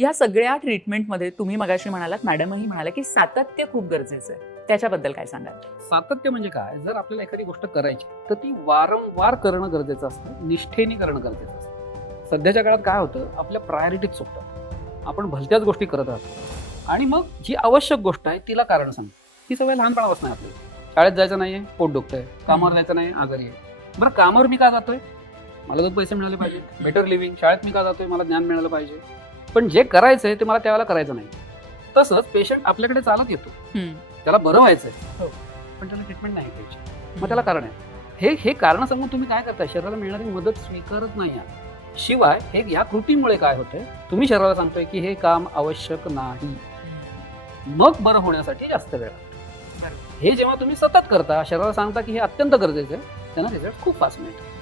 या सगळ्या ट्रीटमेंटमध्ये तुम्ही मगाशी म्हणालात, मॅडमही म्हणाला की सातत्य खूप गरजेचं आहे. त्याच्याबद्दल काय सांगाल? सातत्य म्हणजे काय, जर आपल्याला एखादी गोष्ट करायची तर ती वारंवार करणं गरजेचं असतं, निष्ठेने करणं गरजेचं असतं. सध्याच्या काळात काय होतं, आपल्या प्रायोरिटीज चुकतात, आपण भलत्याच गोष्टी करत राहतो आणि मग जी आवश्यक गोष्ट आहे तिला कारण सांगतो. ही सवय लहानपणापासून आहे आपल्याला. शाळेत जायचं नाहीये, पोट दुखतंय, कामावर जायचं नाही, आजारी आहे. बरं, कामावर मी का जातोय, मला 2 पैसे मिळाले पाहिजे, बेटर लिव्हिंग. शाळेत मी का जातोय, मला ज्ञान मिळालं पाहिजे. पण जे करायचंय ते मला त्यावेळेला करायचं नाही. तसंच पेशंट आपल्याकडे चालत येतो, त्याला बरं व्हायचंय, पण त्याला ट्रीटमेंट नाही घ्यायची, मग त्याला कारण आहे. हे कारण सांगून तुम्ही काय करताय, शरीराला मिळणारी मदत स्वीकारत नाही आहात. शिवाय हे या कृतीमुळे काय होतंय, तुम्ही शरीराला सांगतोय की हे काम आवश्यक नाही, मग बरं होण्यासाठी जास्त वेळ लागतो. हे जेव्हा तुम्ही सतत करता, शरीराला सांगता की हे अत्यंत गरजेचं आहे, त्यांना रिझल्ट खूप फास्ट मिळतो.